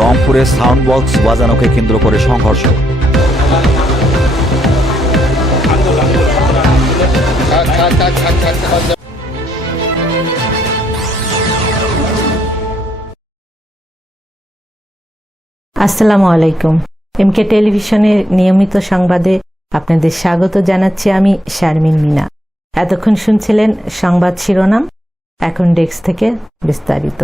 রংপুরে sound box বাজানোকে কেন্দ্র করে সংঘর্ষ। আসসালামু আলাইকুম। এমকে টেলিভিশনের নিয়মিত সংবাদে আপনাদের স্বাগত জানাচ্ছি আমি শারমিন মিনা। এতক্ষণ শুনছিলেন সংবাদ শিরোনাম, এখন ডেস্ক থেকে বিস্তারিত।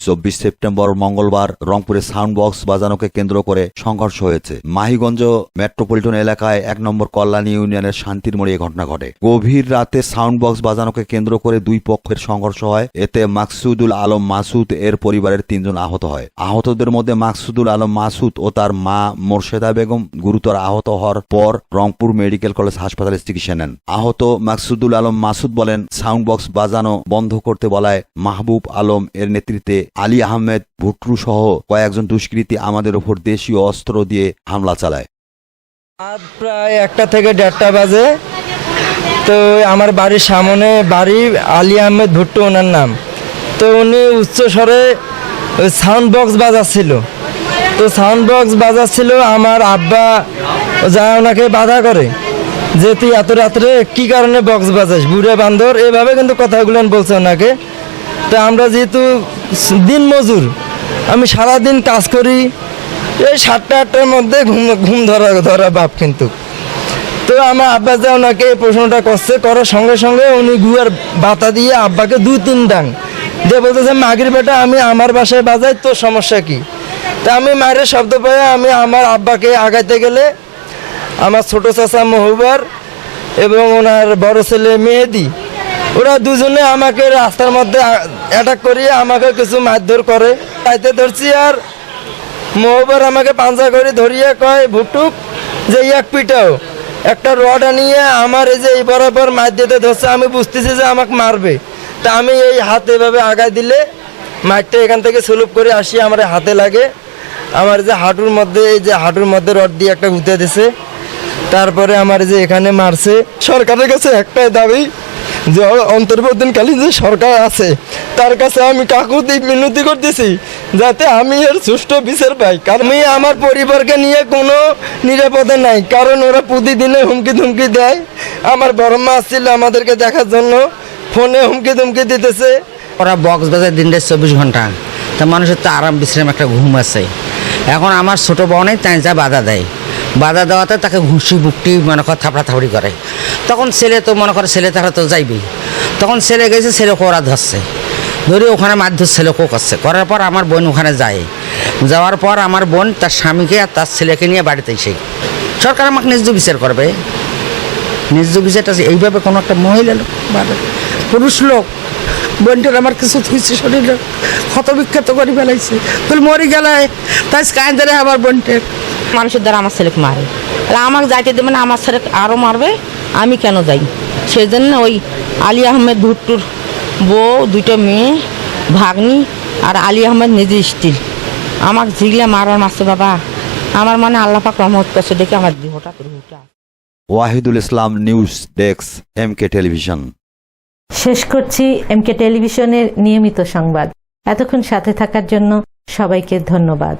চব্বিশ সেপ্টেম্বর মঙ্গলবার রংপুরে সাউন্ড বক্স বাজানোকে কেন্দ্র করে সংঘর্ষ হয়েছে। মাহিগঞ্জ মেট্রোপলিটন এলাকায় এক নম্বর কল্যাণী ইউনিয়নের শান্তির মোড়ে ঘটনা ঘটে। গভীর রাতে সাউন্ড বক্স বাজানোকে কেন্দ্র করে দুই পক্ষের সংঘর্ষ হয়। এতে মাকসুদুল আলম মাসুদ এর পরিবারের তিনজন আহত হয়। আহতদের মধ্যে মাকসুদুল আলম মাসুদ ও তার মা মোর্শেদা বেগম গুরুতর আহত হওয়ার পর রংপুর মেডিকেল কলেজ হাসপাতালে চিকিৎসা নেন। আহত মাকসুদুল আলম মাসুদ বলেন সাউন্ড বক্স বাজানো বন্ধ করতে বলায় মাহবুব আলম এর নেতৃত্বে আলী আহমেদ ভুট্টু সহ কয়েকজন দুষ্কৃতী আমাদের ওপর দেশীয় অস্ত্র দিয়ে হামলা চালায়। প্রায় একটা থেকে দেড়টা বাজে। তো আমার বাড়ির সামনে বাড়ি, আলী আহমেদ ভুট্টো ওনার নাম। তো উনি উচ্চ স্বরে সাউন্ড বক্স বাজাচ্ছিল। তো সাউন্ড বক্স বাজাচ্ছিল, আমার আব্বা যা ওনাকে বাধা করে যে, তুই এত রাত্রে কি কারণে বক্স বাজাস? বুড়ে বান্দর। এভাবে কিন্তু কথাগুলো বলছে ওনাকে। তো আমরা যেহেতু দিন মজুর আমি সারাদিন কাজ করি, এই সাতটা, আটটার মধ্যে ঘুম ঘুম ধরা ধরা বাপ কিন্তু। তো আমার আব্বা যা ওনাকে এই প্রশ্নটা করছে, করার সঙ্গে সঙ্গে উনি গুয়ার বাতা দিয়ে আব্বাকে দুই, তিন ডাং দিয়ে বলতেছে মাগির বেটা, আমি আমার বাসায় বাজাই, তোর সমস্যা কি? তা আমি মায়ের শব্দ পেয়ে আমি আমার আব্বাকে আগাইতে গেলে আমার ছোট চাচা মহুবার এবং ওনার বড় ছেলে মেহেদি ওরা দুজনে আমাকে রাস্তার মধ্যে অ্যাটাক করিয়ে আমাকে কিছু মারধর করে। তাইতে ধরছি আর মহবার আমাকে পাঞ্জা করে ধরিয়ে কয়, ভুটুক, যে এক পিটাও, একটা রড আনিয়ে আমার এই যে এই বরাবর মার দিতে ধরছে, আমি বুঝতেছি যে আমাকে মারবে। তা আমি এই হাতে এভাবে আগায় দিলে মারটা এখান থেকে সুলভ করে আসি আমার হাতে লাগে। আমার যে হাঁটুর মধ্যে, এই যে হাঁটুর মধ্যে রড দিয়ে একটা গুঁতে দিছে। তারপরে আমার যে এখানে মারছে, সরকারের কাছে একটাই দাবি যে অন্তর্বর্তীকালীন যে সরকার আছে, তার কাছে আমি কাকুতি মিনতি করতেছি, যাতে আমি এর সুষ্ঠু বিচার পাই। কারণ আমি আমার পরিবারকে নিয়ে কোনো নিরাপদে নাই। কারণ ওরা প্রতিদিনে হুমকি ধুমকি দেয়। আমার বড় মা আসছিল আমাদেরকে দেখার জন্য। ফোনে হুমকি ধুমকি দিতেছে। ওরা বক্স বাজায় দিন রাত চব্বিশ ঘণ্টা। তা মানুষের তো আরাম বিশ্রাম, একটা ঘুম আছে। এখন আমার ছোটো বোনেই তাই যা বাধা দেয়। বাধা দেওয়াতে তাকে ঘুষি বুকটি মনে কর থাপড়া থাপড়ি করে। তখন ছেলে তো মনে করে ছেলে তারা তো যাইবেই। তখন ছেলে গেছে, ছেলে ওরা ধরছে ধরে ওখানে মারধর ছেলে কো করছে। করার পর আমার বোন ওখানে যায়। যাওয়ার পর আমার বোন তার স্বামীকে আর তার ছেলেকে নিয়ে বাড়িতে এসে। সরকার আমাকে নিজ বিচার করবে। নিজ বিচারটা এইভাবে কোনো একটা মহিলা লোক পুরুষ লোক, বোনটার আমার কিছু থুইছে শরীরে ক্ষত বিক্ষত করে ফেলাইছে। তুই মরি গেলে তাই কাঁদে আমার বোনটার। মানুষের দ্বারা আমার ছেলেকে মারে। তাহলে আমাকে যাইতে দেবে না আমার ছেলে আরও মারবে আমি কেন যাই? সেই জন্য ওই আলী আহমেদ ভুট্টুর বউ দুটো মেয়ে ভাগ্নি আর আলী আহমেদ নিজে স্টিল আমাকে জিগলে মারার মাসে বাবা। আমার মনে আল্লাহ পাক রহমত করছে দেখে আমার দেহটা রুহটা Wahidul Islam news desk M K television. শেষ করছি এম কে টেলিভিশনের নিয়মিত সংবাদ। এতক্ষণ সাথে থাকার জন্য সবাইকে ধন্যবাদ।